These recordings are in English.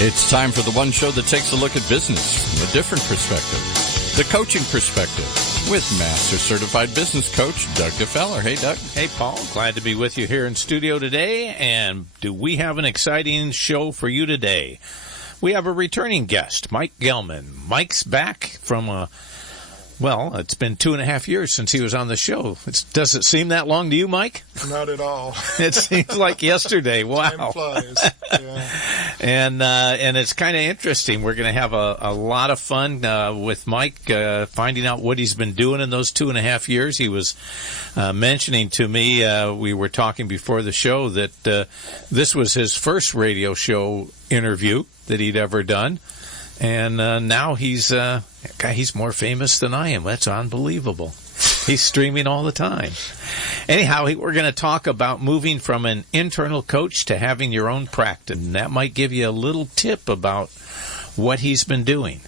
It's time for the one show that takes a look at business from a different perspective. The coaching perspective with Master Certified Business Coach Doug DeFeller. Hey, Doug. Hey, Paul. Glad to be with you here in studio today. And do we have an exciting show for you today? We have a returning guest, Mike Gellman. Mike's back from it's been 2.5 years since he was on the show. Does it seem that long to you, Mike? Not at all. It seems like yesterday. Wow. Time flies. Yeah. And it's kind of interesting. We're going to have a lot of fun with Mike, finding out what he's been doing in those 2.5 years. He was mentioning to me, we were talking before the show, that this was his first radio show interview that he'd ever done. And now he's more famous than I am. That's unbelievable. He's streaming all the time. Anyhow, we're going to talk about moving from an internal coach to having your own practice. And that might give you a little tip about what he's been doing.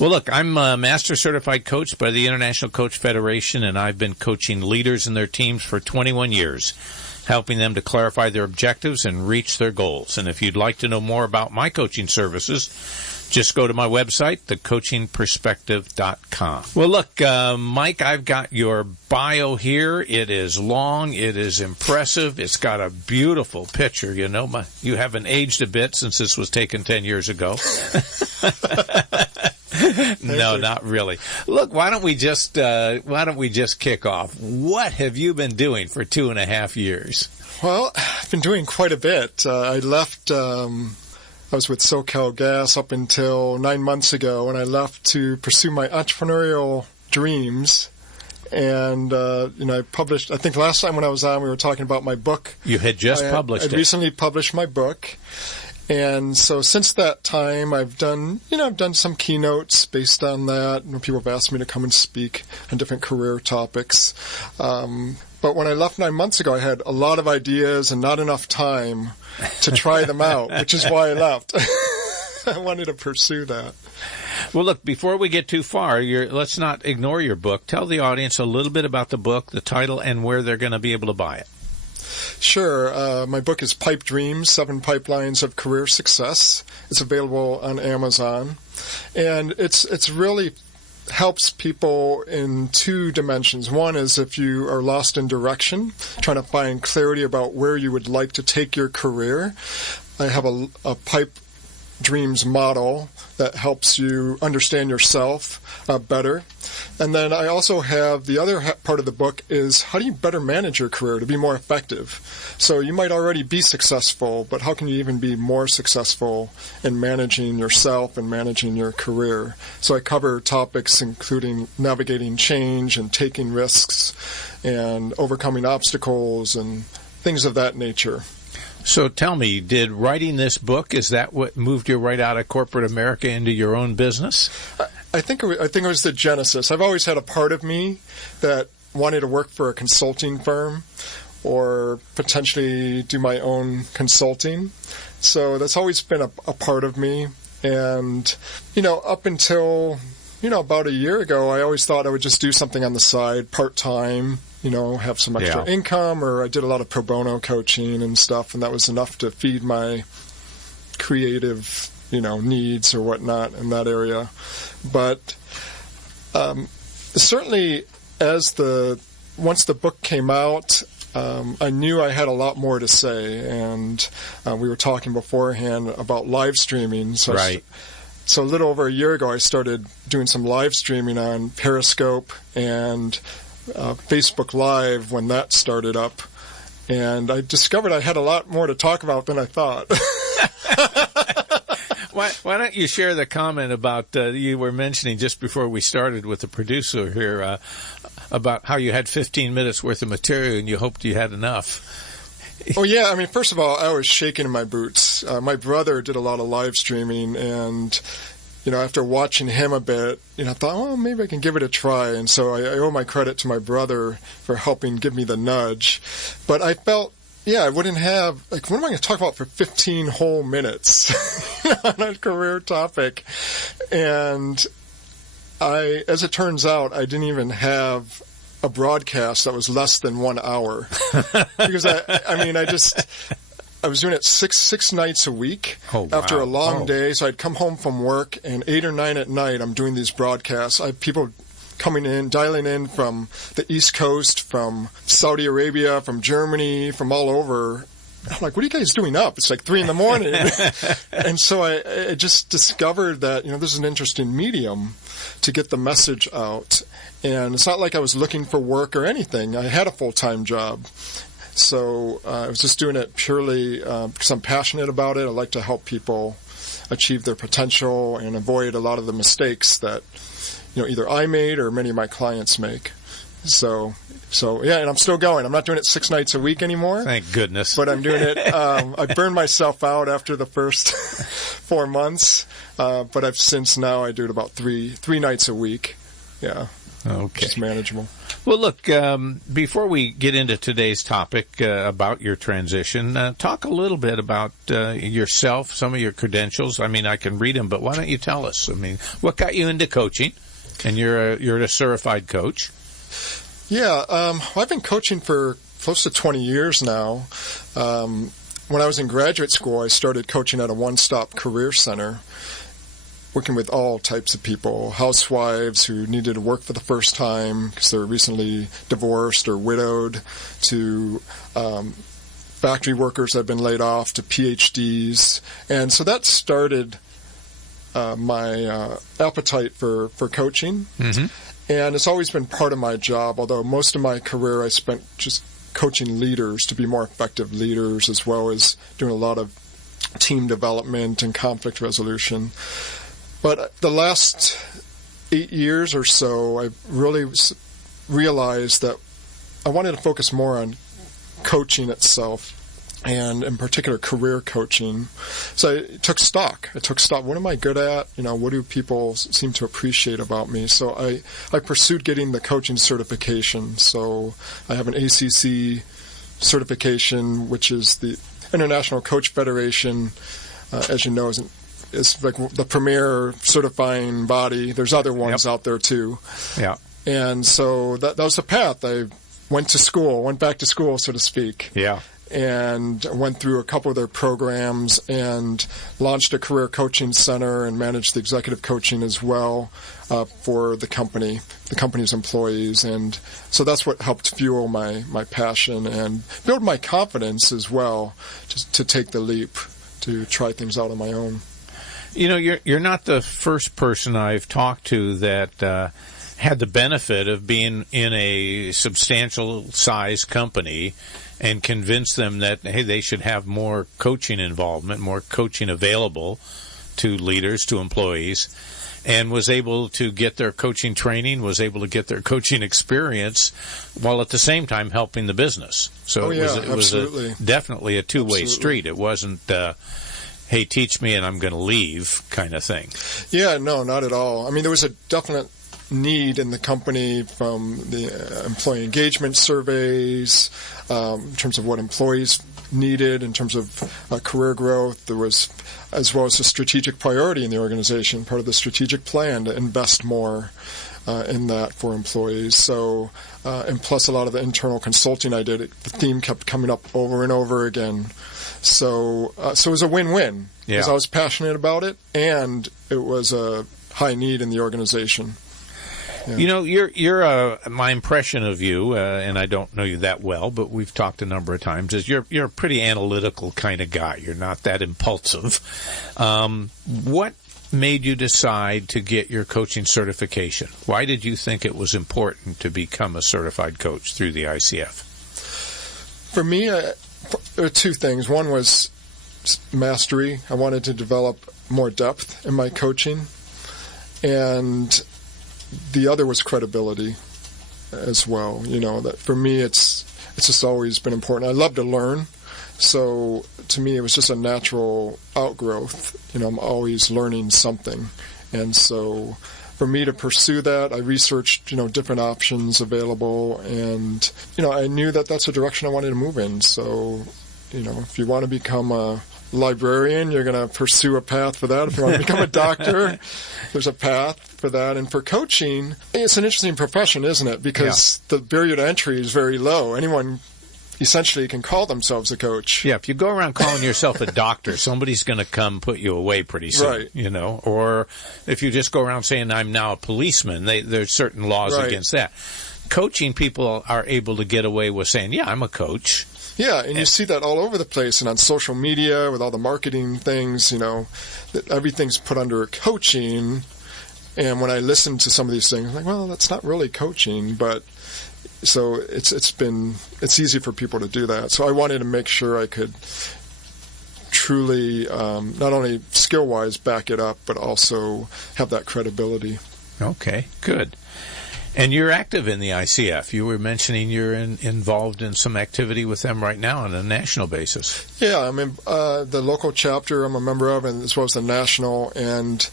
Well, look, I'm a Master Certified Coach by the International Coach Federation, and I've been coaching leaders and their teams for 21 years, helping them to clarify their objectives and reach their goals. And if you'd like to know more about my coaching services, just go to my website, thecoachingperspective.com. Well, look, Mike, I've got your bio here. It is long. It is impressive. It's got a beautiful picture. You know, you haven't aged a bit since this was taken 10 years ago. No, not really. Look, why don't we just kick off? What have you been doing for 2.5 years? Well, I've been doing quite a bit. I left. I was with SoCal Gas up until 9 months ago, and I left to pursue my entrepreneurial dreams. And, I published, I think last time when I was on, we were talking about my book. You had just published it. I recently published my book. And so since that time, I've done some keynotes based on that. People have asked me to come and speak on different career topics. But when I left 9 months ago, I had a lot of ideas and not enough time to try them out, which is why I left. I wanted to pursue that. Well, look, before we get too far, let's not ignore your book. Tell the audience a little bit about the book, the title, and where they're going to be able to buy it. Sure. My book is Pipe Dreams, 7 Pipelines of Career Success. It's available on Amazon. And it's really helps people in 2 dimensions. One is if you are lost in direction, trying to find clarity about where you would like to take your career. I have a Pipe Dreams model that helps you understand yourself better. And then I also have the other part of the book is how do you better manage your career to be more effective? So you might already be successful, but how can you even be more successful in managing yourself and managing your career? So I cover topics including navigating change and taking risks and overcoming obstacles and things of that nature. So tell me, did writing this book, is that what moved you right out of corporate America into your own business? I think it was the genesis. I've always had a part of me that wanted to work for a consulting firm or potentially do my own consulting. So that's always been a part of me. And, up until, about a year ago, I always thought I would just do something on the side, part-time, have some extra income, or I did a lot of pro bono coaching and stuff, and that was enough to feed my creative, needs or whatnot in that area. But certainly once the book came out, I knew I had a lot more to say, and we were talking beforehand about live streaming. So right. So a little over a year ago, I started doing some live streaming on Periscope and Facebook Live when that started up, and I discovered I had a lot more to talk about than I thought. Why don't you share the comment about you were mentioning just before we started with the producer here about how you had 15 minutes worth of material and you hoped you had enough. Oh, yeah. First of all, I was shaking in my boots. My brother did a lot of live streaming, and after watching him a bit, I thought, well, maybe I can give it a try. And so I owe my credit to my brother for helping give me the nudge. But I felt, I wouldn't have, what am I going to talk about for 15 whole minutes on a career topic? And as it turns out, I didn't even have a broadcast that was less than 1 hour. Because I was doing it six nights a week Wow. after a long day. So I'd come home from work, and 8 or 9 at night, I'm doing these broadcasts. I have people coming in, dialing in from the East Coast, from Saudi Arabia, from Germany, from all over. I'm like, what are you guys doing up? It's like 3 in the morning. And so I just discovered that, this is an interesting medium to get the message out. And it's not like I was looking for work or anything. I had a full-time job. So I was just doing it purely because I'm passionate about it. I like to help people achieve their potential and avoid a lot of the mistakes that, either I made or many of my clients make. So yeah, and I'm still going. I'm not doing it 6 nights a week anymore. Thank goodness. But I'm doing it. I burned myself out after the first 4 months. But I've since now I do it about three nights a week. Yeah. Okay. It's manageable. Well, look, before we get into today's topic about your transition, talk a little bit about yourself, some of your credentials. I mean, I can read them, but why don't you tell us? I mean, what got you into coaching? And you're a certified coach. Yeah, I've been coaching for close to 20 years now. When I was in graduate school, I started coaching at a one-stop career center, working with all types of people, housewives who needed to work for the first time because they were recently divorced or widowed, to factory workers that had been laid off, to PhDs. And so that started my appetite for coaching. Mm-hmm. And it's always been part of my job, although most of my career I spent just coaching leaders to be more effective leaders, as well as doing a lot of team development and conflict resolution. But the last 8 years or so, I really realized that I wanted to focus more on coaching itself, and in particular career coaching. So I took stock. What am I good at? What do people seem to appreciate about me? So I pursued getting the coaching certification. So I have an ACC certification, which is the International Coach Federation, as you know, is like the premier certifying body. There's other ones out there too. Yeah. And so that was the path. I went back to school, so to speak. Yeah. And went through a couple of their programs and launched a career coaching center and managed the executive coaching as well for the company's employees. And so that's what helped fuel my passion and build my confidence as well, just to take the leap, to try things out on my own. You're not the first person I've talked to that had the benefit of being in a substantial size company and convince them that, hey, they should have more coaching involvement, more coaching available to leaders, to employees, and was able to get their coaching training, was able to get their coaching experience, while at the same time helping the business. So it was definitely a two-way street. It wasn't, hey, teach me and I'm going to leave kind of thing. Yeah, no, not at all. I mean, there was a definite need in the company from the employee engagement surveys, in terms of what employees needed, in terms of career growth. There was, as well as a strategic priority in the organization, part of the strategic plan to invest more in that for employees. So, and plus a lot of the internal consulting I did, the theme kept coming up over and over again. So it was a win-win, because I was passionate about it, and it was a high need in the organization. Yeah. You're my impression of you, and I don't know you that well, but we've talked a number of times, is you're a pretty analytical kind of guy. You're not that impulsive. What made you decide to get your coaching certification? Why did you think it was important to become a certified coach through the ICF? For me, there are two things. One was mastery. I wanted to develop more depth in my coaching, and the other was credibility as well. That for me, it's just always been important. I love to learn, so to me, it was just a natural outgrowth. I'm always learning something, and so for me to pursue that, I researched different options available, and I knew that that's a direction I wanted to move in. So if you want to become a librarian, you're going to pursue a path for that. If you want to become a doctor, there's a path for that. And for coaching, it's an interesting profession, isn't it? Because the barrier to entry is very low. Anyone, essentially can call themselves a coach. Yeah, if you go around calling yourself a doctor, somebody's going to come put you away pretty soon, right. You know. Or if you just go around saying, I'm now a policeman, there's certain laws right. against that. Coaching people are able to get away with saying, yeah, I'm a coach. Yeah, and you see that all over the place and on social media with all the marketing things, you know, that everything's put under coaching. And when I listen to some of these things, I'm like, well, that's not really coaching, but so it's easy for people to do that. So I wanted to make sure I could truly not only skill-wise back it up, but also have that credibility. Okay, good. And you're active in the ICF. You were mentioning you're involved in some activity with them right now on a national basis. Yeah, I'm in the local chapter I'm a member of, and as well as the national. And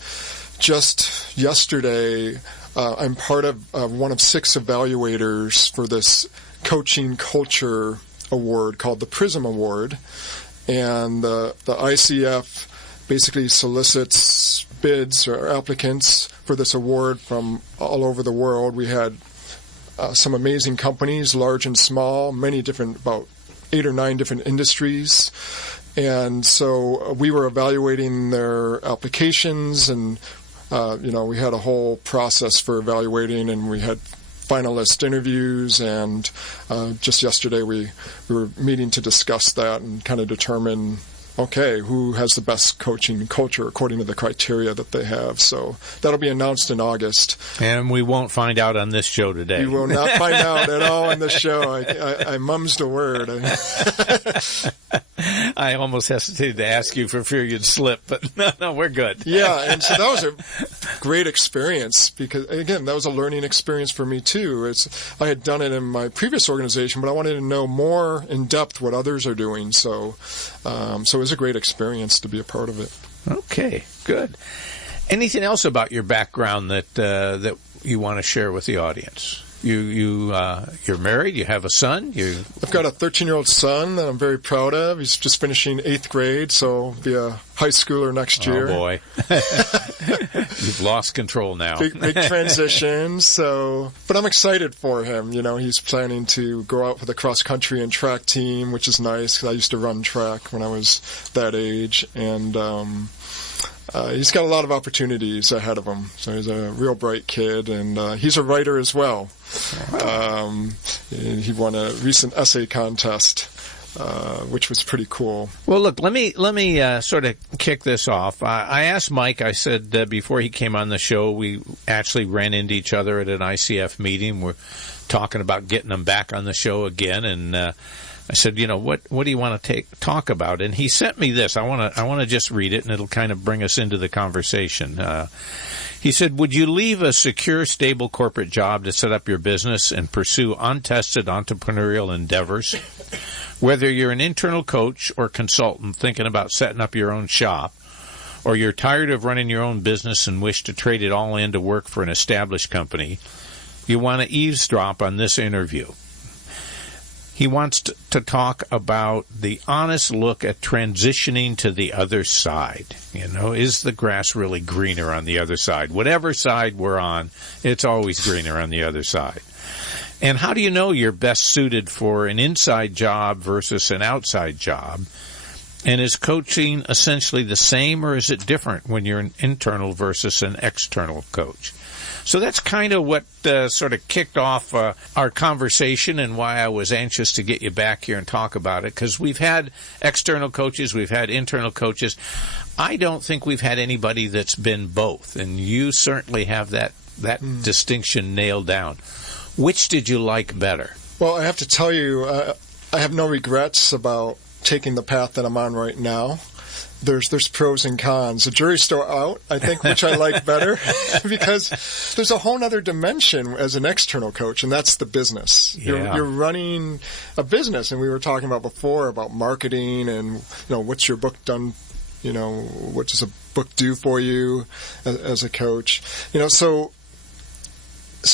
just yesterday, I'm part of one of 6 evaluators for this coaching culture award called the PRISM Award. And the ICF basically solicits bids or applicants for this award from all over the world. We had some amazing companies, large and small, many different, about 8 or 9 different industries. And so we were evaluating their applications, and we had a whole process for evaluating, and we had finalist interviews, and just yesterday we were meeting to discuss that and kind of determine, okay, who has the best coaching culture according to the criteria that they have. So that'll be announced in August. And we won't find out on this show today. You will not find out at all on this show. I mumsed a word. I almost hesitated to ask you for fear you'd slip, but no, we're good. Yeah, and so that was a great experience because, again, that was a learning experience for me too. I had done it in my previous organization, but I wanted to know more in depth what others are doing. So it was a great experience to be a part of it. Okay, good. Anything else about your background that you want to share with the audience? You're married. You have a son. I've got a 13-year-old son that I'm very proud of. He's just finishing 8th grade, so he'll be a high schooler next year. Oh boy, you've lost control now. Big transition. So, but I'm excited for him. You know, he's planning to go out for the cross country and track team, which is nice because I used to run track when I was that age, and he's got a lot of opportunities ahead of him. So he's a real bright kid, and he's a writer as well. He won a recent essay contest, which was pretty cool. Well, look, let me sort of kick this off. I asked Mike, I said before he came on the show, we actually ran into each other at an ICF meeting. We're talking about getting him back on the show again, and I said, what do you want to talk about? And he sent me this. I want to just read it, and it'll kind of bring us into the conversation. He said, would you leave a secure, stable corporate job to set up your business and pursue untested entrepreneurial endeavors? Whether you're an internal coach or consultant thinking about setting up your own shop, or you're tired of running your own business and wish to trade it all in to work for an established company, you want to eavesdrop on this interview. He wants to talk about the honest look at transitioning to the other side. Is the grass really greener on the other side? Whatever side we're on, it's always greener on the other side. And how do you know you're best suited for an inside job versus an outside job? And is coaching essentially the same, or is it different when you're an internal versus an external coach? So that's kind of what sort of kicked off our conversation, and why I was anxious to get you back here and talk about it, because we've had external coaches, we've had internal coaches. I don't think we've had anybody that's been both, and you certainly have that distinction nailed down. Which did you like better? Well, I have to tell you, I have no regrets about taking the path that I'm on right now. There's pros and cons. The jury's still out, I think, which I like better because there's a whole other dimension as an external coach, and that's the business. Yeah. You're running a business, and we were talking about before about marketing and, what's your book done, what does a book do for you as a coach? So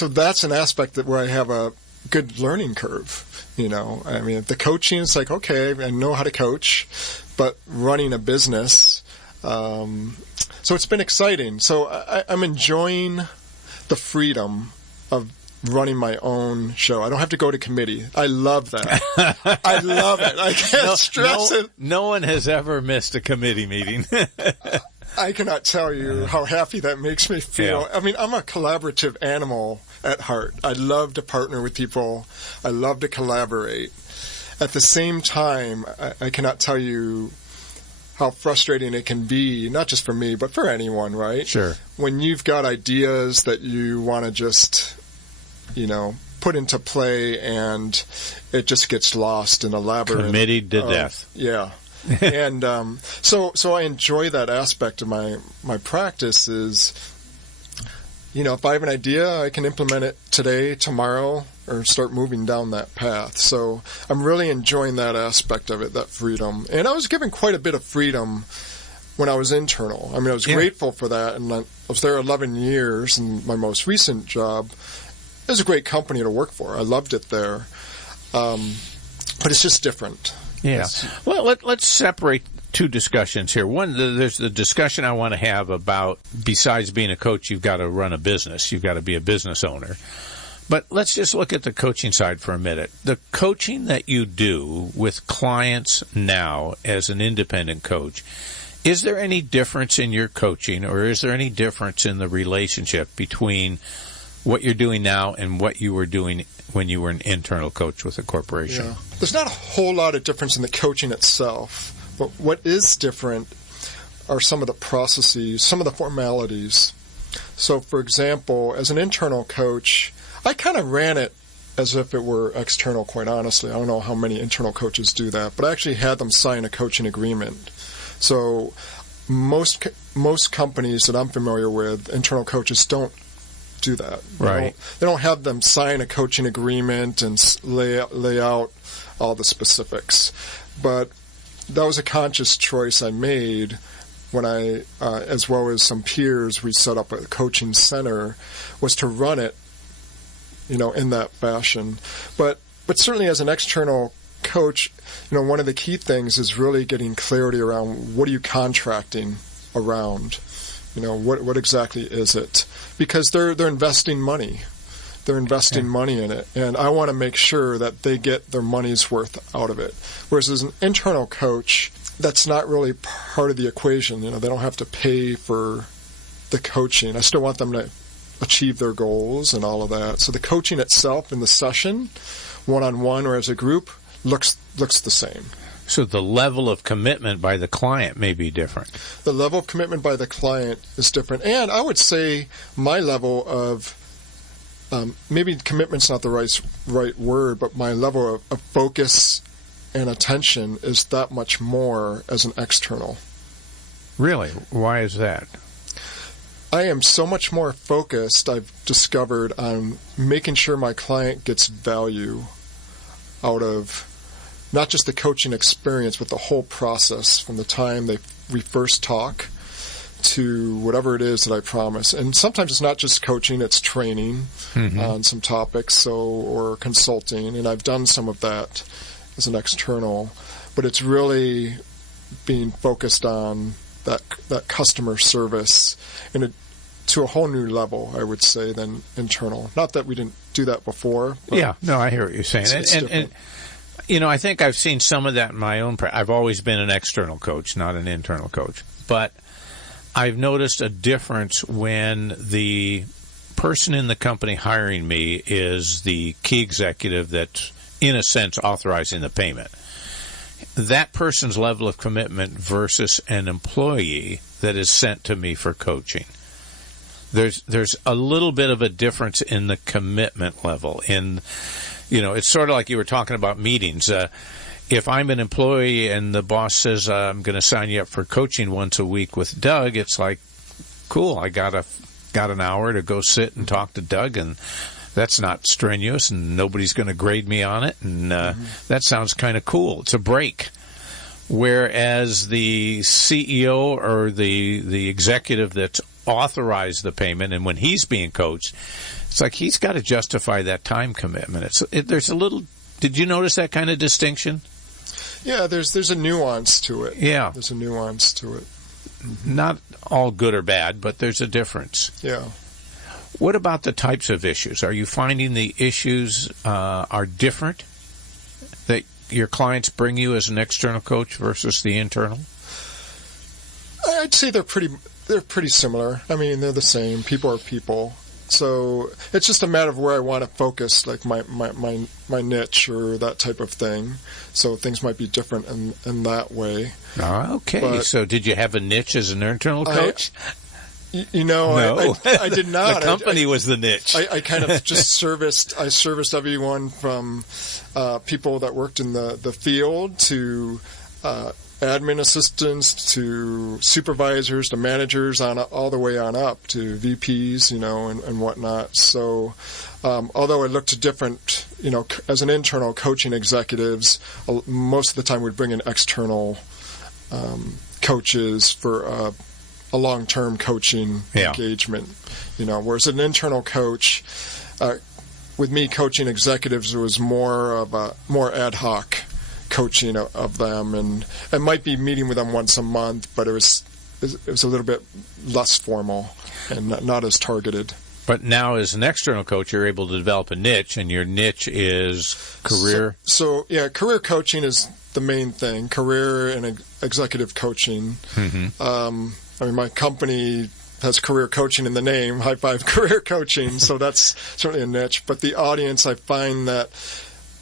that's an aspect where I have a good learning curve. The coaching is like, okay, I know how to coach, but running a business, so it's been exciting. So I'm enjoying the freedom of running my own show. I don't have to go to committee. I love that. I love it. I can't stress it. No one has ever missed a committee meeting. I cannot tell you how happy that makes me feel. Yeah. I mean, I'm a collaborative animal at heart. I love to partner with people. I love to collaborate. At the same time, I cannot tell you how frustrating it can be, not just for me, but for anyone, right? Sure. When you've got ideas that you want to just, put into play and it just gets lost in a labyrinth. Committed to death. Yeah. And so I enjoy that aspect of my practice is, if I have an idea, I can implement it today, tomorrow, or start moving down that path. So I'm really enjoying that aspect of it, that freedom. And I was given quite a bit of freedom when I was internal. I mean, I was grateful for that, and I was there 11 years, and my most recent job, it was a great company to work for. I loved it there. But it's just different. Yeah. Well, let's separate two discussions here. One, there's the discussion I want to have about, besides being a coach, you've got to run a business. You've got to be a business owner. But let's just look at the coaching side for a minute. The coaching that you do with clients now as an independent coach, is there any difference in your coaching, or is there any difference in the relationship between what you're doing now and what you were doing when you were an internal coach with a corporation? Yeah. There's not a whole lot of difference in the coaching itself, but what is different are some of the processes, some of the formalities. So, for example, as an internal coach, I kind of ran it as if it were external, quite honestly. I don't know how many internal coaches do that, but I actually had them sign a coaching agreement. So most companies that I'm familiar with, internal coaches don't do that. Right. They don't have them sign a coaching agreement and lay out all the specifics. But that was a conscious choice I made when I, as well as some peers, we set up a coaching center, was to run it in that fashion. But certainly as an external coach, one of the key things is really getting clarity around what are you contracting around? What exactly is it? Because they're investing money. They're investing money in it. And I want to make sure that they get their money's worth out of it. Whereas as an internal coach, that's not really part of the equation. They don't have to pay for the coaching. I still want them to achieve their goals and all of that. So the coaching itself in the session, one-on-one or as a group, looks the same. So the level of commitment by the client may be different. The level of commitment by the client is different. And I would say my level of, maybe commitment's not the right word, but my level of focus and attention is that much more as an external. Really? Why is that? I am so much more focused, I've discovered, on making sure my client gets value out of not just the coaching experience, but the whole process from the time we first talk to whatever it is that I promise. And sometimes it's not just coaching, it's training on some topics or consulting, and I've done some of that as an external. But it's really being focused on that customer service to a whole new level, I would say, than internal. Not that we didn't do that before. Yeah, no, I hear what you're saying. And I think I've seen some of that in my own practice. I've always been an external coach, not an internal coach. But I've noticed a difference when the person in the company hiring me is the key executive that's, in a sense, authorizing the payment. That person's level of commitment versus an employee that is sent to me for coaching. There's a little bit of a difference in the commitment level. It's sort of like you were talking about meetings. If I'm an employee and the boss says I'm going to sign you up for coaching once a week with Doug, it's like, cool, I got an hour to go sit and talk to Doug, and that's not strenuous, and nobody's going to grade me on it, and that sounds kind of cool. It's a break. Whereas the CEO or the executive that's authorized the payment, and when he's being coached, it's like he's got to justify that time commitment. There's a little. Did you notice that kind of distinction? Yeah, there's a nuance to it. Yeah, there's a nuance to it. Not all good or bad, but there's a difference. Yeah. What about the types of issues? Are you finding the issues are different that your clients bring you as an external coach versus the internal? I'd say they're pretty similar. I mean, they're the same. People are people. So it's just a matter of where I want to focus, like my niche or that type of thing. So things might be different in that way. Okay. But so did you have a niche as an internal coach? No. I did not. The company was the niche. I kind of just serviced everyone from people that worked in the field to admin assistants to supervisors to managers all the way on up to VPs, and whatnot. So although I looked to different, as an internal coaching executives, most of the time we'd bring in external coaches for a long-term coaching engagement, whereas an internal coach, with me coaching executives, it was more ad hoc coaching of them, and I might be meeting with them once a month, but it was a little bit less formal and not as targeted. But now as an external coach, you're able to develop a niche, and your niche is career. So career coaching is the main thing, career and executive coaching. Mm-hmm. My company has career coaching in the name, High Five Career Coaching, so that's certainly a niche. But the audience, I find that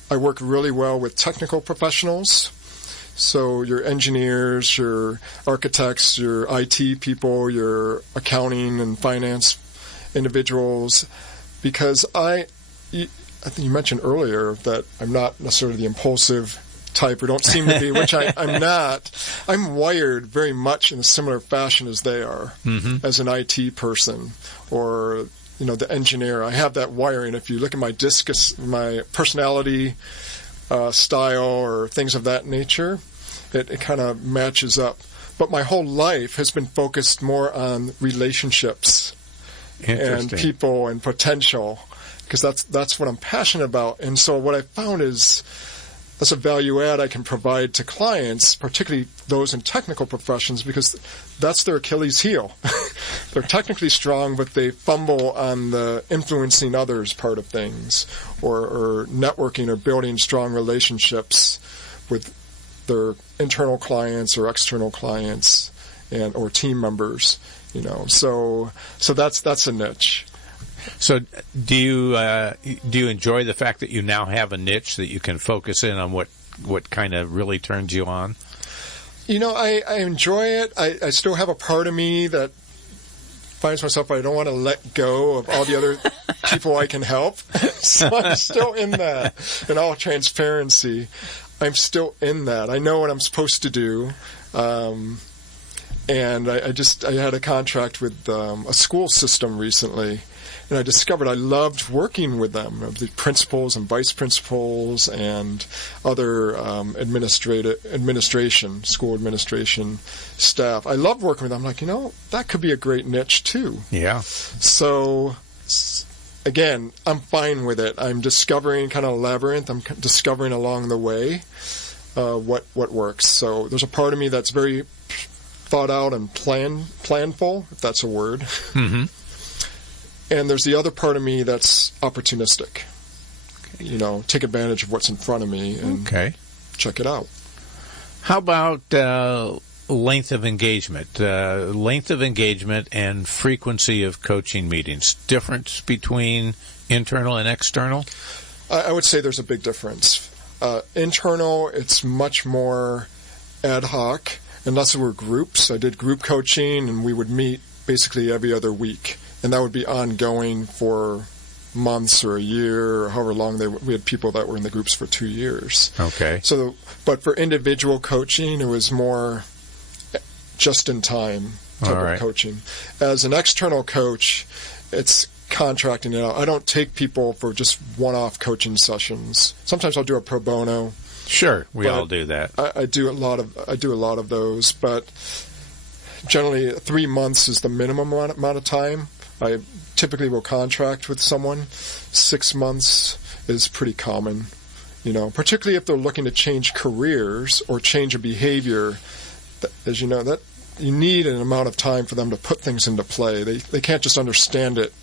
I work really well with technical professionals. So your engineers, your architects, your IT people, your accounting and finance individuals, because I think you mentioned earlier that I'm not necessarily the impulsive type, or don't seem to be, which I'm not. I'm wired very much in a similar fashion as they are, as an IT person or the engineer. I have that wiring. If you look at my personality style or things of that nature, it kind of matches up. But my whole life has been focused more on relationships and people and potential, because that's what I'm passionate about. And so what I found is that's a value add I can provide to clients, particularly those in technical professions, because that's their Achilles heel. They're technically strong, but they fumble on the influencing others part of things, or networking or building strong relationships with their internal clients or external clients or team members. So that's a niche. So do you enjoy the fact that you now have a niche that you can focus in on what kind of really turns you on? I enjoy it. I still have a part of me that finds myself, I don't want to let go of all the other people I can help. So I'm still in that. In all transparency, I'm still in that. I know what I'm supposed to do. And I had a contract with a school system recently, and I discovered I loved working with them, the principals and vice principals and other school administration staff. I love working with them. I'm like, that could be a great niche too. Yeah. So, again, I'm fine with it. I'm discovering kind of a labyrinth. I'm discovering along the way what works. So there's a part of me that's very thought out and planful, if that's a word. Mm-hmm. And there's the other part of me that's opportunistic. Take advantage of what's in front of me and check it out. How about length of engagement? Length of engagement and frequency of coaching meetings. Difference between internal and external? I would say there's a big difference. Internal, it's much more ad hoc. Unless it were groups. I did group coaching, and we would meet basically every other week. And that would be ongoing for months or a year, or however long we had people that were in the groups for 2 years. Okay. But for individual coaching, it was more just-in-time type of coaching. As an external coach, it's contracting it out. I don't take people for just one-off coaching sessions. Sometimes I'll do a pro bono. Sure, we all do that. I do a lot of those, but generally 3 months is the minimum amount of time. I typically will contract with someone. 6 months is pretty common, particularly if they're looking to change careers or change a behavior. As you know, that you need an amount of time for them to put things into play. They can't just understand it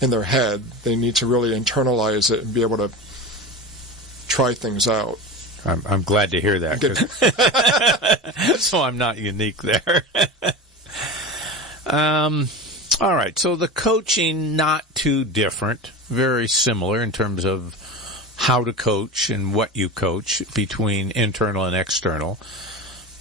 in their head. They need to really internalize it and be able to try things out. I'm glad to hear that. So I'm not unique there. All right. So the coaching, not too different, very similar in terms of how to coach and what you coach between internal and external.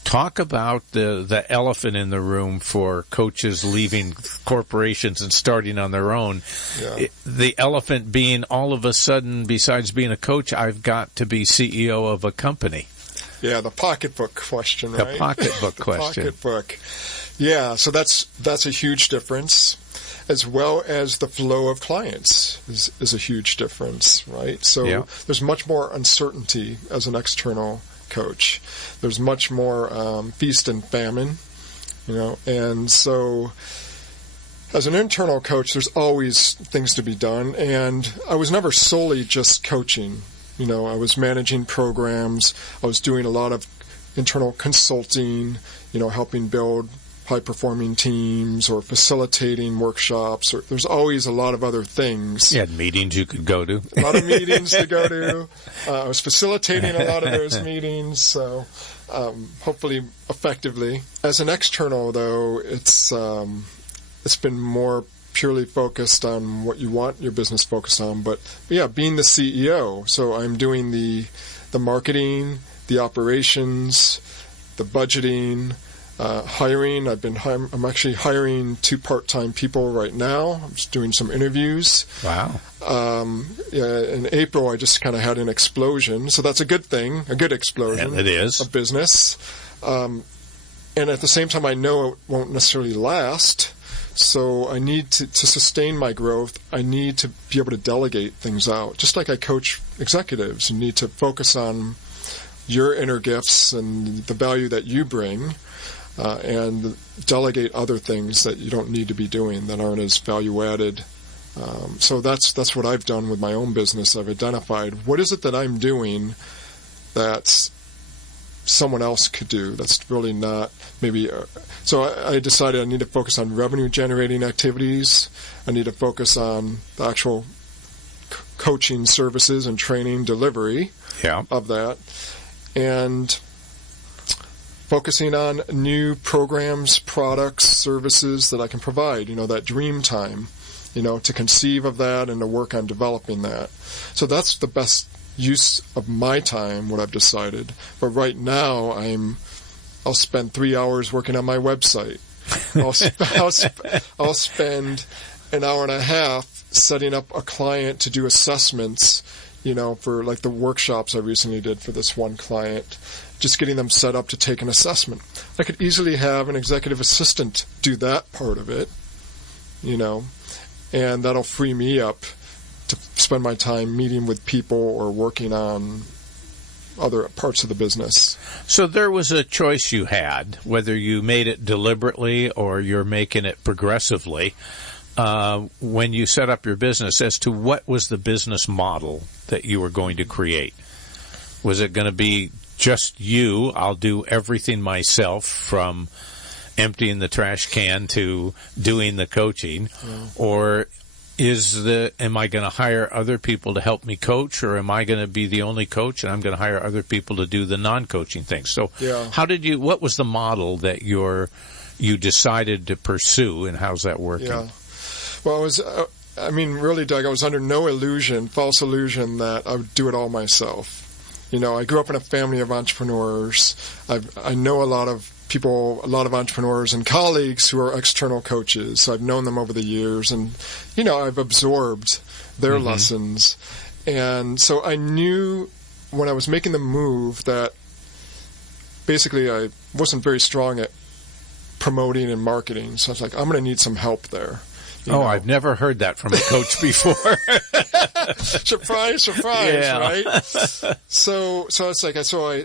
Talk about the elephant in the room for coaches leaving corporations and starting on their own. Yeah. The elephant being, all of a sudden, besides being a coach, I've got to be CEO of a company. Yeah, the pocketbook question, right? The pocketbook question. Pocketbook. Yeah, so that's a huge difference, as well as the flow of clients is a huge difference, right? So there's much more uncertainty as an external coach. There's much more feast and famine, and so as an internal coach, there's always things to be done, and I was never solely just coaching. I was managing programs, I was doing a lot of internal consulting, helping build high-performing teams or facilitating workshops. Or there's always a lot of other things. You had meetings you could go to. A lot of meetings to go to. I was facilitating a lot of those meetings, so hopefully effectively. As an external, though, it's been more purely focused on what you want your business focused on. But yeah, being the CEO, so I'm doing the marketing, the operations, the budgeting, hiring. I'm actually hiring 2 part-time people right now. I'm just doing some interviews. Wow. In April, I just kind of had an explosion. So that's a good thing, a good explosion. Yeah, it is. Of business. And at the same time, I know it won't necessarily last. So I need to sustain my growth, I need to be able to delegate things out. Just like I coach executives, you need to focus on your inner gifts and the value that you bring, and delegate other things that you don't need to be doing that aren't as value added. So that's what I've done with my own business. I've identified what is it that I'm doing that's someone else could do. That's really not maybe. So I decided I need to focus on revenue generating activities. I need to focus on the actual coaching services and training delivery of that, and focusing on new programs, products, services that I can provide. That dream time, to conceive of that and to work on developing that. So that's the best use of my time, what I've decided. But right now, I'll spend 3 hours working on my website. I'll spend an hour and a half setting up a client to do assessments, for like the workshops I recently did for this one client, just getting them set up to take an assessment. I could easily have an executive assistant do that part of it, and that'll free me up to spend my time meeting with people or working on other parts of the business. So there was a choice you had, whether you made it deliberately or you're making it progressively, when you set up your business, as to what was the business model that you were going to create. Was it going to be just you, I'll do everything myself, from emptying the trash can to doing the coaching, or am I going to hire other people to help me coach, or am I going to be the only coach and I'm going to hire other people to do the non-coaching things? So what was the model that you decided to pursue, and how's that working? Yeah. Well, really, Doug, I was under no false illusion that I would do it all myself. I grew up in a family of entrepreneurs. I know a lot of people, a lot of entrepreneurs and colleagues who are external coaches. So I've known them over the years, and I've absorbed their lessons. And so I knew when I was making the move that basically I wasn't very strong at promoting and marketing. So I was like, I'm going to need some help there. I've never heard that from a coach before. Surprise, right? So it's like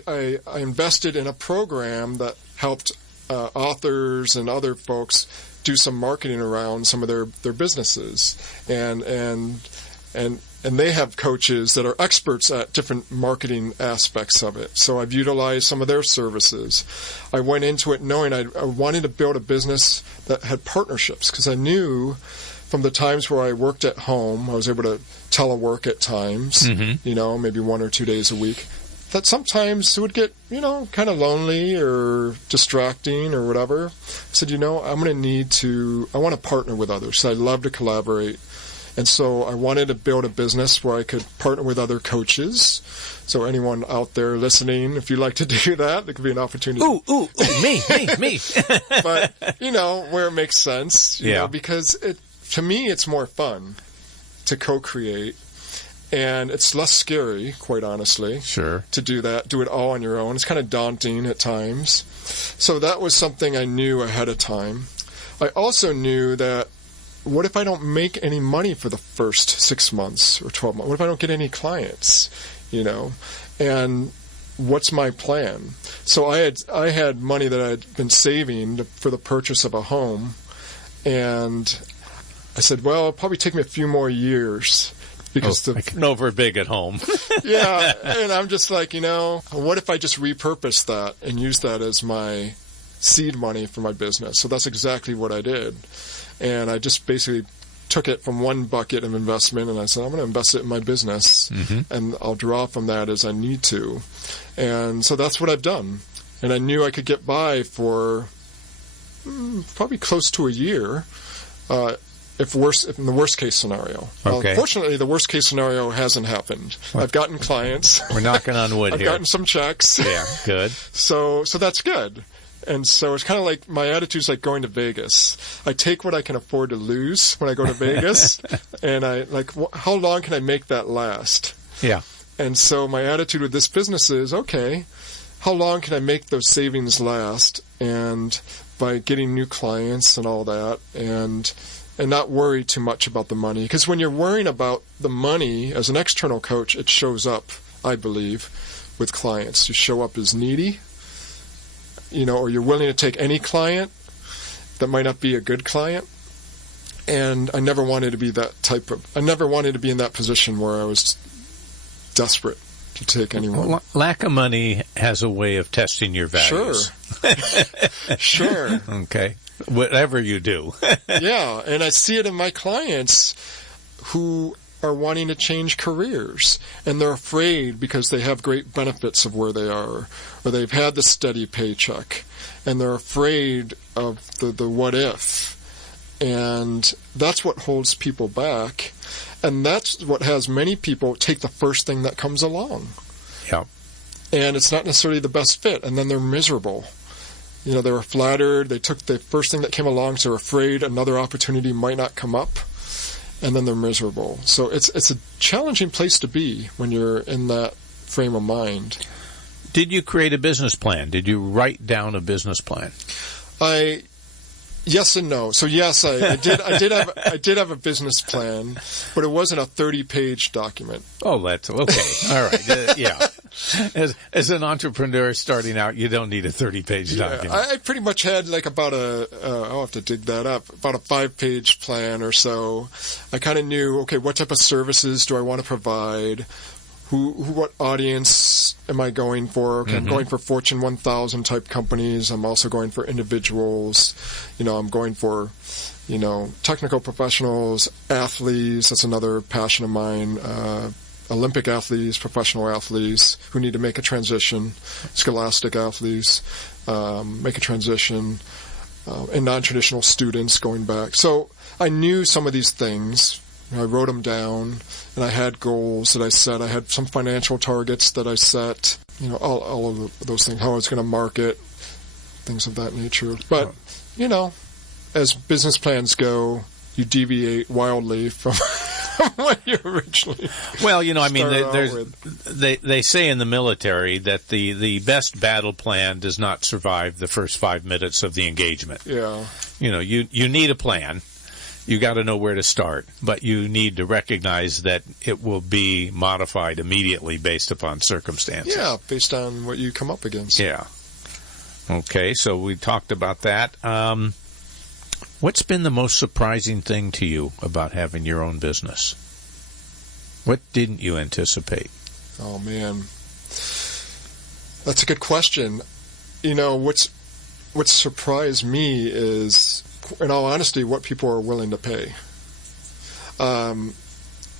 I invested in a program that helped authors and other folks do some marketing around some of their businesses, and they have coaches that are experts at different marketing aspects of it. So I've utilized some of their services. I went into it knowing I wanted to build a business that had partnerships, because I knew from the times where I worked at home, I was able to telework at times, maybe 1 or 2 days a week, that sometimes it would get, kind of lonely or distracting or whatever. I said, I want to partner with others. So I love to collaborate. And so I wanted to build a business where I could partner with other coaches. So anyone out there listening, if you'd like to do that, there could be an opportunity. Ooh, me. But, where it makes sense, because to me, it's more fun to co-create. And it's less scary, quite honestly, to do that, do it all on your own. It's kind of daunting at times. So that was something I knew ahead of time. I also knew that, what if I don't make any money for the first 6 months or 12 months? What if I don't get any clients, And what's my plan? So I had money that I'd been saving for the purchase of a home. And I said, well, it'll probably take me a few more years. Because I can over big at home. Yeah, and I'm just like, what if I just repurpose that and use that as my seed money for my business? So that's exactly what I did. And I just basically took it from one bucket of investment, and I said, I'm going to invest it in my business, and I'll draw from that as I need to. And so that's what I've done. And I knew I could get by for probably close to a year, if in the worst case scenario. Okay. Fortunately, the worst case scenario hasn't happened. I've gotten clients. We're knocking on wood here. I've gotten some checks. Yeah, good. So that's good. And so it's kind of like my attitude's like going to Vegas. I take what I can afford to lose when I go to Vegas, and how long can I make that last? Yeah. And so my attitude with this business is, okay, how long can I make those savings last? And by getting new clients and all that, and not worry too much about the money. Because when you're worrying about the money as an external coach, it shows up, I believe, with clients. You show up as needy, or you're willing to take any client that might not be a good client. And I never wanted to be I never wanted to be in that position where I was desperate to take anyone. Lack of money has a way of testing your values. Sure. Okay. Whatever you do. Yeah, and I see it in my clients who are wanting to change careers, and they're afraid because they have great benefits of where they are, or they've had the steady paycheck, and they're afraid of the what if. And that's what holds people back, and that's what has many people take the first thing that comes along. Yeah. And it's not necessarily the best fit, and then they're miserable. They were flattered, they took the first thing that came along, so they're afraid another opportunity might not come up, and then they're miserable. So it's a challenging place to be when you're in that frame of mind. Did you create a business plan? Did you write down a business plan? Yes and no. So yes, I did have a business plan, but it wasn't a 30-page document. Oh, that's okay. All right. Yeah. As an entrepreneur starting out, you don't need a 30-page document. I pretty much had about I'll have to dig that up, about a 5-page plan or so. I kind of knew, okay, what type of services do I want to provide? What audience am I going for? Okay, I'm going for Fortune 1000 type companies. I'm also going for individuals. I'm going for, technical professionals, athletes. That's another passion of mine. Olympic athletes, professional athletes who need to make a transition, scholastic athletes, make a transition, and non-traditional students going back. So I knew some of these things. I wrote them down, and I had goals that I set. I had some financial targets that I set, all of those things, how I was going to market, things of that nature. But, as business plans go, you deviate wildly from what you originally they say in the military that the best battle plan does not survive the first 5 minutes of the engagement. Yeah. You need a plan. You got to know where to start, but you need to recognize that it will be modified immediately based upon circumstances. Yeah, based on what you come up against. Yeah. Okay, so we talked about that. What's been the most surprising thing to you about having your own business? What didn't you anticipate? Oh, man. That's a good question. What's surprised me is, in all honesty, what people are willing to pay.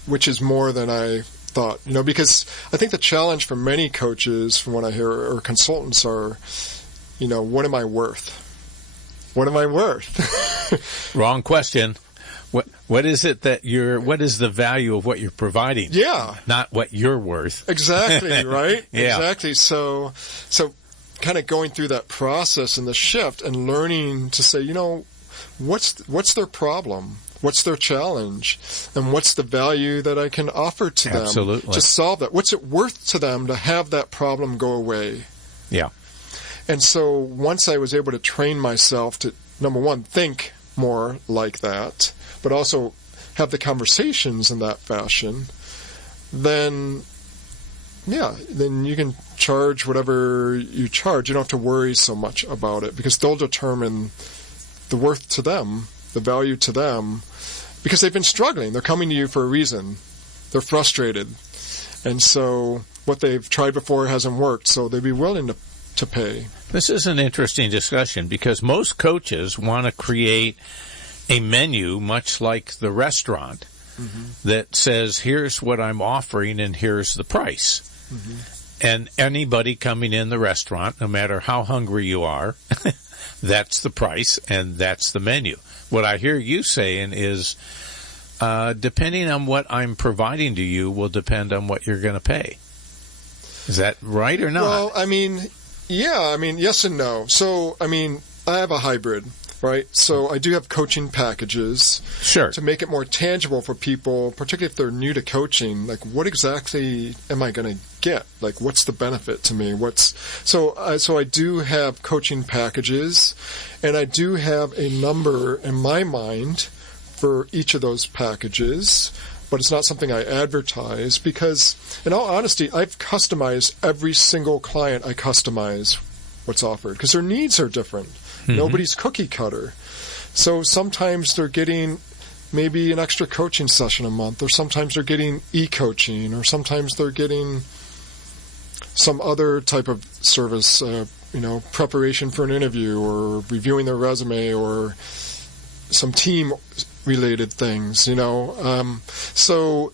which is more than I thought. Because I think the challenge for many coaches, from what I hear, or consultants are, what am I worth? What am I worth? Wrong question. What is it that what is the value of what you're providing? Yeah. Not what you're worth. Exactly, right? Yeah. Exactly. So kind of going through that process and the shift and learning to say, what's their problem? What's their challenge? And what's the value that I can offer to them to solve that? What's it worth to them to have that problem go away? Yeah. And so once I was able to train myself to, number one, think more like that, but also have the conversations in that fashion, then you can charge whatever you charge. You don't have to worry so much about it because they'll determine the worth to them, the value to them, because they've been struggling. They're coming to you for a reason. They're frustrated. And so what they've tried before hasn't worked, so they'd be willing to pay. This is an interesting discussion because most coaches want to create a menu much like the restaurant that says, here's what I'm offering and here's the price. And anybody coming in the restaurant, no matter how hungry you are, that's the price and that's the menu. What I hear you saying is, depending on what I'm providing to you will depend on what you're going to pay. Is that right or not? Well, yes and no. So, I have a hybrid, right? So I do have coaching packages. Sure. To make it more tangible for people, particularly if they're new to coaching, like what exactly am I going to get? Like what's the benefit to me? So I do have coaching packages, and I do have a number in my mind for each of those packages, but it's not something I advertise because, in all honesty, I've customized every single client. I customize what's offered because their needs are different. Nobody's cookie cutter. So sometimes they're getting maybe an extra coaching session a month, or sometimes they're getting e-coaching, or sometimes they're getting some other type of service, preparation for an interview, or reviewing their resume, or some team-related things, So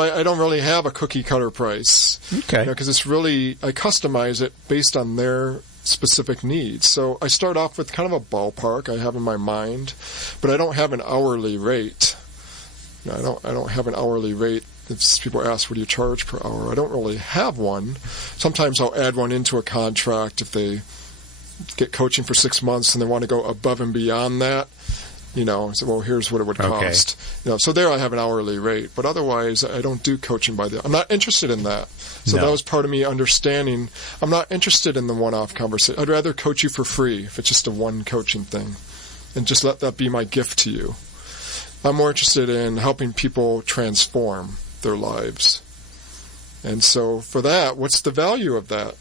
I don't really have a cookie-cutter price. Okay. Because it's really, I customize it based on their specific needs. So I start off with kind of a ballpark I have in my mind, but I don't have an hourly rate. I don't have an hourly rate. If people ask, what do you charge per hour? I don't really have one. Sometimes I'll add one into a contract if they get coaching for 6 months and they want to go above and beyond that. So, well, here's what it would cost. So there I have an hourly rate, but otherwise I don't do coaching I'm not interested in that. So that was part of me understanding I'm not interested in the one-off conversation. I'd rather coach you for free if it's just a one coaching thing, and just let that be my gift to you. I'm more interested in helping people transform their lives. And so for that, what's the value of that?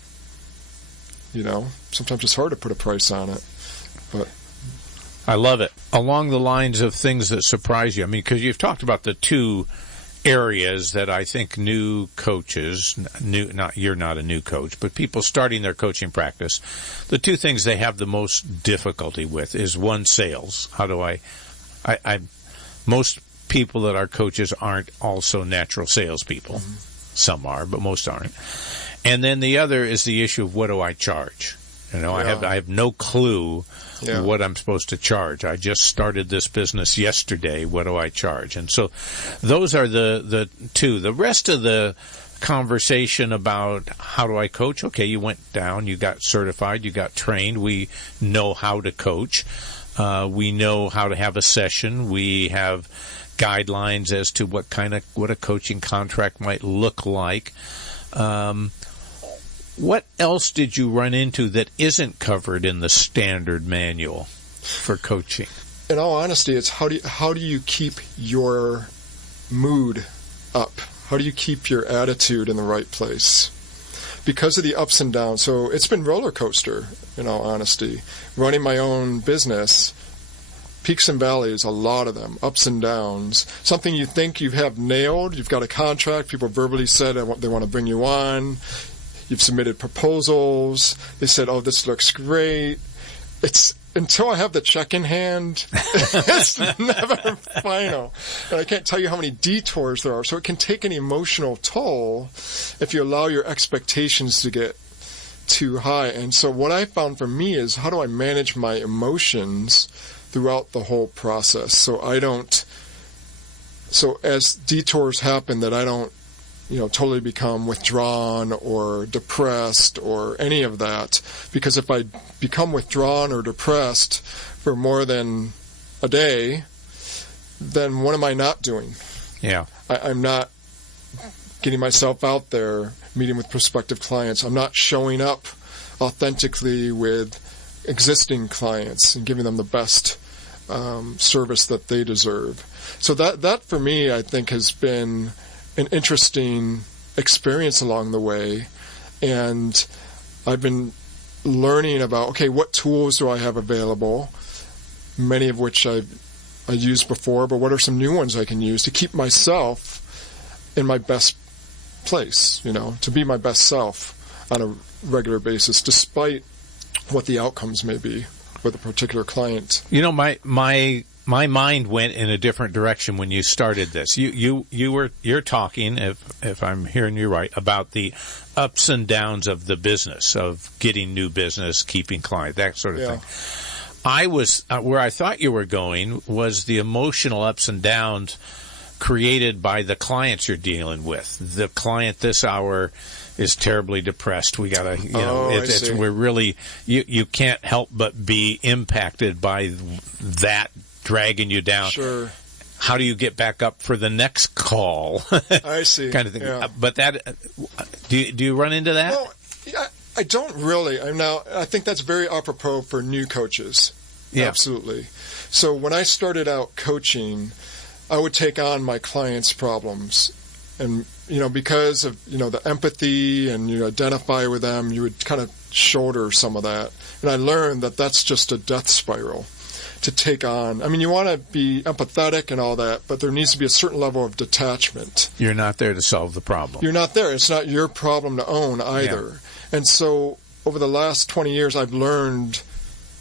Sometimes it's hard to put a price on it, but I love it. Along the lines of things that surprise you, because you've talked about the two areas that I think new coaches, you're not a new coach, but people starting their coaching practice, the two things they have the most difficulty with is one, sales. How do I most people that are coaches aren't also natural salespeople. Some are, but most aren't. And then the other is the issue of what do I charge? I have no clue what I'm supposed to charge. I just started this business yesterday. What do I charge? And so those are the two. The rest of the conversation about how do I coach? Okay, you went down, you got certified, you got trained. We know how to coach. We know how to have a session. We have guidelines as to what a coaching contract might look like. What else did you run into that isn't covered in the standard manual for coaching? In all honesty, it's how do you keep your mood up? How do you keep your attitude in the right place? Because of the ups and downs. So it's been roller coaster, in all honesty. Running my own business, peaks and valleys, a lot of them, ups and downs. Something you think you have nailed, you've got a contract, people verbally said they want to bring you on. You've submitted proposals. They said, "Oh, this looks great." It's until I have the check in hand, it's never final. And I can't tell you how many detours there are. So it can take an emotional toll if you allow your expectations to get too high. And so what I found for me is, how do I manage my emotions throughout the whole process? So as detours happen, that I don't, totally become withdrawn or depressed or any of that. Because if I become withdrawn or depressed for more than a day, then what am I not doing? Yeah. I'm not getting myself out there, meeting with prospective clients. I'm not showing up authentically with existing clients and giving them the best service that they deserve. So that for me, I think, has been an interesting experience along the way. And I've been learning about, okay, what tools do I have available, many of which I used before, but what are some new ones I can use to keep myself in my best place, to be my best self on a regular basis, despite what the outcomes may be with a particular client. My mind went in a different direction when you started this. You're talking, if I'm hearing you right, about the ups and downs of the business, of getting new business, keeping clients, that sort of thing. I was where I thought you were going was the emotional ups and downs created by the clients you're dealing with. The client this hour is terribly depressed. We gotta, we're really, you can't help but be impacted by that dragging you down. Sure. How do you get back up for the next call? I see. Kind of thing. Yeah. But that, do you run into that? Well, I don't really. I think that's very apropos for new coaches. Yeah. Absolutely. So when I started out coaching, I would take on my clients' problems, and because of the empathy and you identify with them, you would kind of shoulder some of that. And I learned that that's just a death spiral to take on. You want to be empathetic and all that, but there needs to be a certain level of detachment. You're not there to solve the problem. You're not there. It's not your problem to own either. Yeah. And so over the last 20 years, I've learned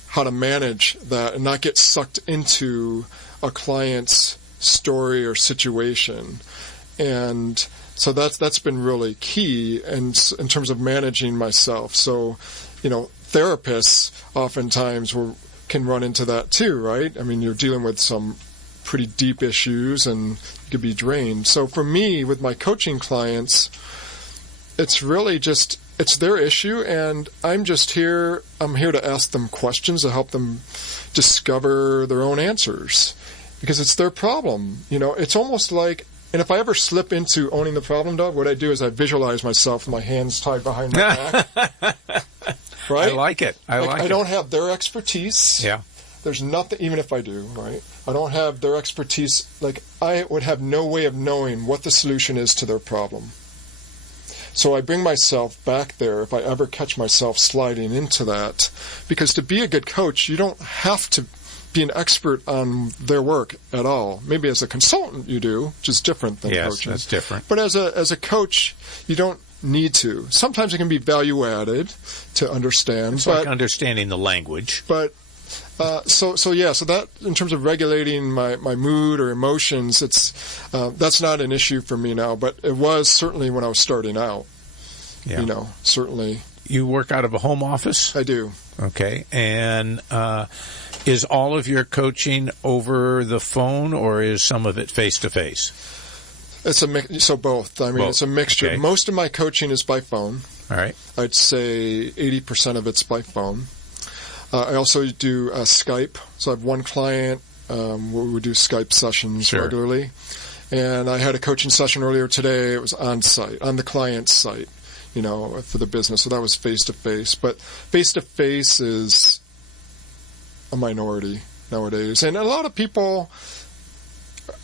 how to manage that and not get sucked into a client's story or situation. And so that's been really key in terms of managing myself. So, therapists oftentimes can run into that too, right? You're dealing with some pretty deep issues and you could be drained. So for me, with my coaching clients, it's really just, it's their issue, and I'm here to ask them questions to help them discover their own answers, because it's their problem. It's almost like, and if I ever slip into owning the problem, Doug, what I do is I visualize myself with my hands tied behind my back. Right? I like it. I don't have their expertise. Yeah. There's nothing, even if I do, right? I don't have their expertise. Like, I would have no way of knowing what the solution is to their problem. So I bring myself back there if I ever catch myself sliding into that. Because to be a good coach, you don't have to be an expert on their work at all. Maybe as a consultant you do, which is different than coaching. Yes, that's different. But as a coach, you don't need to. Sometimes it can be value added to understand. It's like understanding the language. But so that in terms of regulating my mood or emotions, that's not an issue for me now. But it was certainly when I was starting out. Yeah. Certainly. You work out of a home office? I do. Okay. And is all of your coaching over the phone, or is some of it face-to-face? It's a mix. So both. Both. It's a mixture. Okay. Most of my coaching is by phone. All right. I'd say 80% of it's by phone. I also do Skype. So I have one client where we do Skype sessions regularly. And I had a coaching session earlier today. It was on site, on the client's site, for the business. So that was face-to-face. But face-to-face is a minority nowadays. And a lot of people,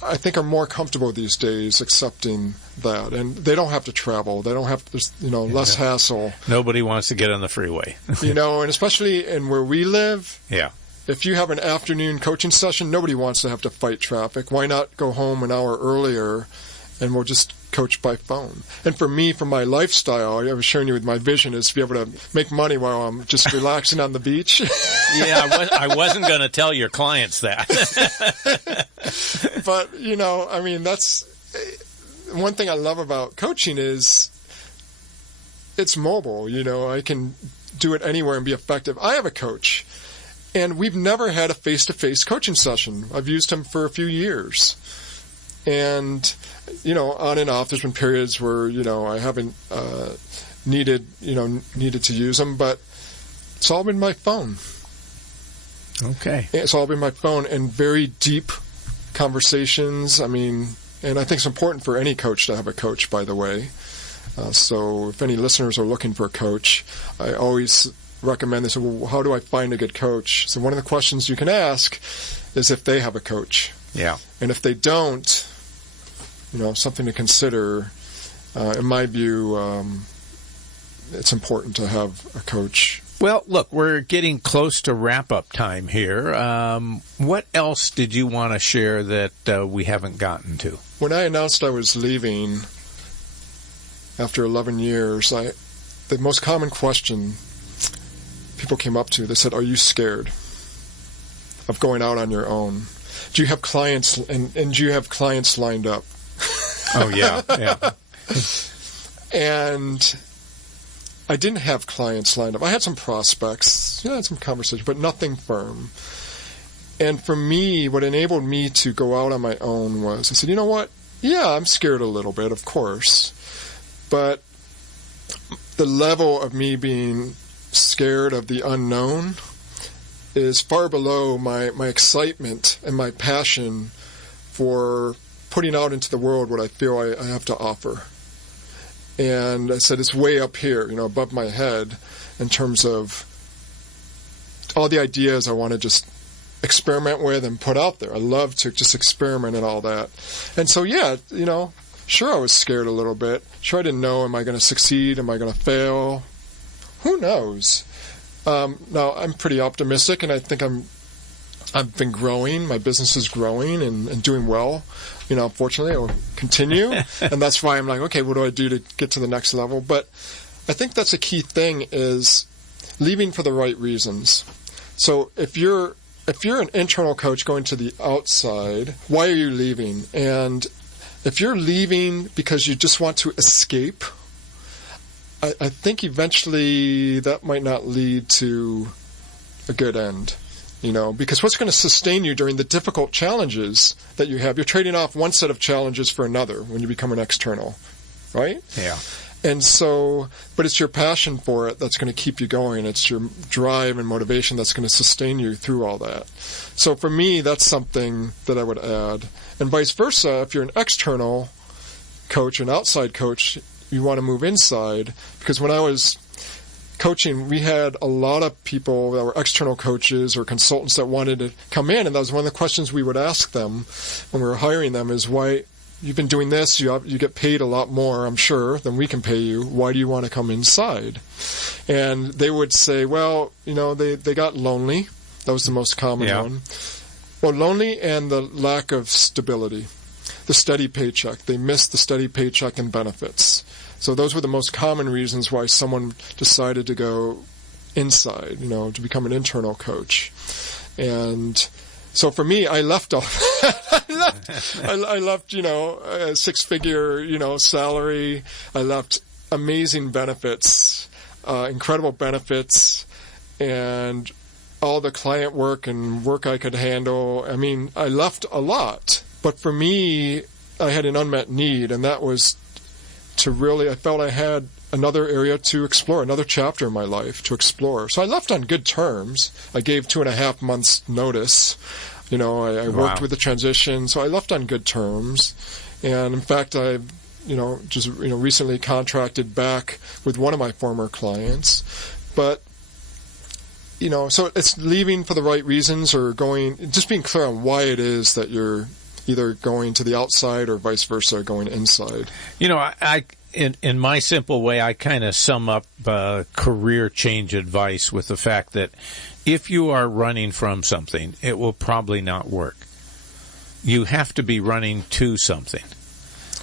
I think, are more comfortable these days accepting that, and they don't have to travel. They don't have to, less hassle. Nobody wants to get on the freeway. And especially in where we live. Yeah. If you have an afternoon coaching session, nobody wants to have to fight traffic. Why not go home an hour earlier and we'll just coach by phone. And for me, for my lifestyle, I was sharing you with my vision is to be able to make money while I'm just relaxing on the beach. Yeah, I wasn't going to tell your clients that. But, I mean, that's one thing I love about coaching is it's mobile. I can do it anywhere and be effective. I have a coach, and we've never had a face-to-face coaching session. I've used him for a few years. And, on and off, there's been periods where, I haven't needed to use them, but it's all been my phone. Okay. It's all been my phone and very deep conversations. I mean, and I think it's important for any coach to have a coach, by the way. So if any listeners are looking for a coach, I always recommend this. Well, how do I find a good coach? So one of the questions you can ask is if they have a coach. Yeah. And if they don't, something to consider. In my view, it's important to have a coach. Well, look, we're getting close to wrap-up time here. What else did you want to share that we haven't gotten to? When I announced I was leaving after 11 years, the most common question people came up to, they said, "Are you scared of going out on your own? Do you have clients and do you have clients lined up?" Oh, yeah, yeah. And I didn't have clients lined up. I had some prospects, I had some conversations, but nothing firm. And for me, what enabled me to go out on my own was, I said, you know what? Yeah, I'm scared a little bit, of course. But the level of me being scared of the unknown is far below my excitement and my passion for putting out into the world what I feel I have to offer. And I said it's way up here, above my head in terms of all the ideas I want to just experiment with and put out there. I love to just experiment and all that. And so, yeah, sure I was scared a little bit. Sure I didn't know, am I going to succeed? Am I going to fail? Who knows? Now, I'm pretty optimistic, and I think I've been growing. My business is growing and doing well. Fortunately, it will continue. And that's why I'm like, okay, what do I do to get to the next level? But I think that's a key thing is leaving for the right reasons. So if you're an internal coach going to the outside, why are you leaving? And if you're leaving because you just want to escape, I think eventually that might not lead to a good end. Because what's going to sustain you during the difficult challenges that you have? You're trading off one set of challenges for another when you become an external, right? Yeah. And so, but it's your passion for it that's going to keep you going. It's your drive and motivation that's going to sustain you through all that. So for me, that's something that I would add. And vice versa, if you're an external coach, an outside coach, you want to move inside. Because when I was coaching, we had a lot of people that were external coaches or consultants that wanted to come in, and that was one of the questions we would ask them when we were hiring them is, why, you've been doing this, you get paid a lot more, I'm sure, than we can pay you. Why do you want to come inside? And they would say, well, they got lonely. That was the most common one. Well, lonely and the lack of stability. The steady paycheck. They missed the steady paycheck and benefits. So those were the most common reasons why someone decided to go inside, to become an internal coach. And so for me, I left all that. I left, a six-figure, salary. I left amazing benefits, incredible benefits, and all the client work and work I could handle. I mean, I left a lot. But for me, I had an unmet need, and that was I felt I had another area to explore, another chapter in my life to explore. So I left on good terms. I gave 2.5 months notice. I worked with the transition, so I left on good terms. And in fact, I, just recently contracted back with one of my former clients. But, so it's leaving for the right reasons or just being clear on why it is that you're either going to the outside or vice versa, going inside. In my simple way, I kind of sum up career change advice with the fact that if you are running from something, it will probably not work. You have to be running to something.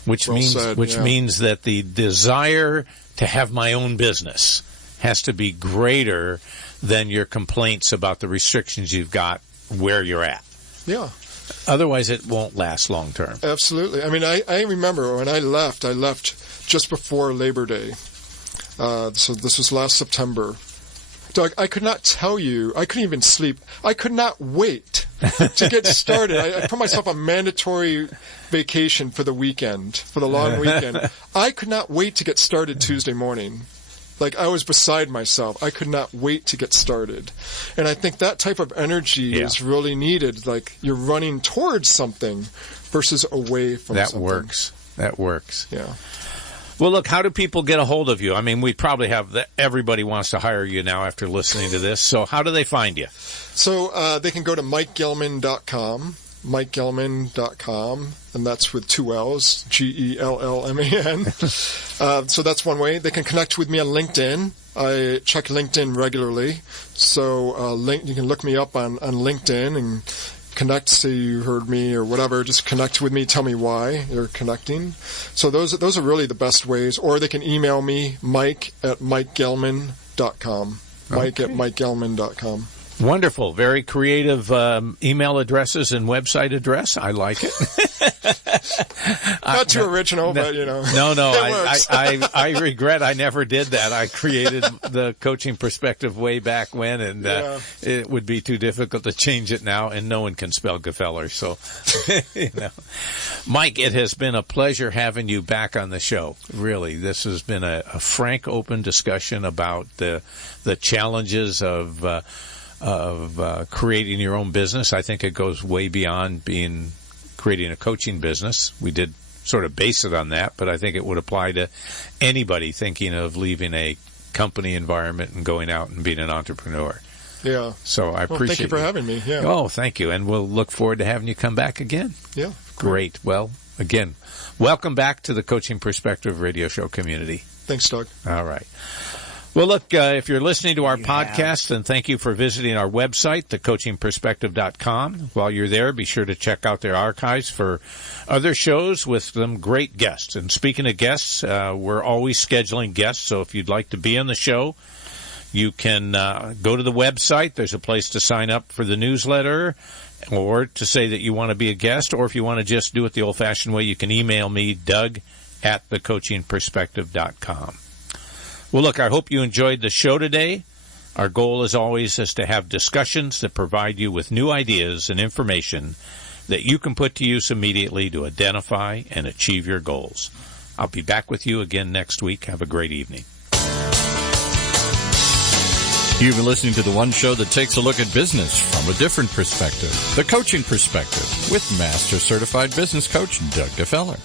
Which means that the desire to have my own business has to be greater than your complaints about the restrictions you've got where you're at. Yeah. Otherwise, it won't last long term. Absolutely. I mean, I remember when I left just before Labor Day. So this was last September. Doug, I could not tell you, I couldn't even sleep. I could not wait to get started. I put myself on mandatory vacation for the weekend, for the long weekend. I could not wait to get started Tuesday morning. Like, I was beside myself. I could not wait to get started. And I think that type of energy is really needed. Like, you're running towards something versus away from something. That works. Yeah. Well, look, how do people get a hold of you? I mean, we probably have everybody wants to hire you now after listening to this. So how do they find you? So they can go to MikeGellman.com, MikeGellman.com, and that's with 2 L's, Gellman. So that's one way. They can connect with me on LinkedIn. I check LinkedIn regularly. So you can look me up on LinkedIn and connect, say you heard me or whatever. Just connect with me. Tell me why you're connecting. So those are really the best ways. Or they can email me, Mike@MikeGellman.com. Mike@MikeGellman.com. Wonderful. Very creative email addresses and website address. I like it. Not too original, but, you know. No, it works. I regret I never did that. I created the Coaching Perspective way back when, and it would be too difficult to change it now, and no one can spell Gefeller. So, you know. Mike, it has been a pleasure having you back on the show. Really, this has been a frank, open discussion about the challenges of creating your own business. I think it goes way beyond creating a coaching business. We did sort of base it on that, but I think it would apply to anybody thinking of leaving a company environment and going out and being an entrepreneur. Yeah. So I appreciate thank you for having me. Yeah. Oh, thank you. And we'll look forward to having you come back again. Yeah. Great. Well, again, welcome back to the Coaching Perspective radio show community. Thanks, Doug. All right. Well, look, if you're listening to our podcast, then thank you for visiting our website, thecoachingperspective.com. While you're there, be sure to check out their archives for other shows with some great guests. And speaking of guests, we're always scheduling guests, so if you'd like to be on the show, you can go to the website. There's a place to sign up for the newsletter or to say that you want to be a guest, or if you want to just do it the old-fashioned way, you can email me, Doug@thecoachingperspective.com. Well, look, I hope you enjoyed the show today. Our goal, as always, is to have discussions that provide you with new ideas and information that you can put to use immediately to identify and achieve your goals. I'll be back with you again next week. Have a great evening. You've been listening to the one show that takes a look at business from a different perspective, the Coaching Perspective, with Master Certified Business Coach Doug Gefeller.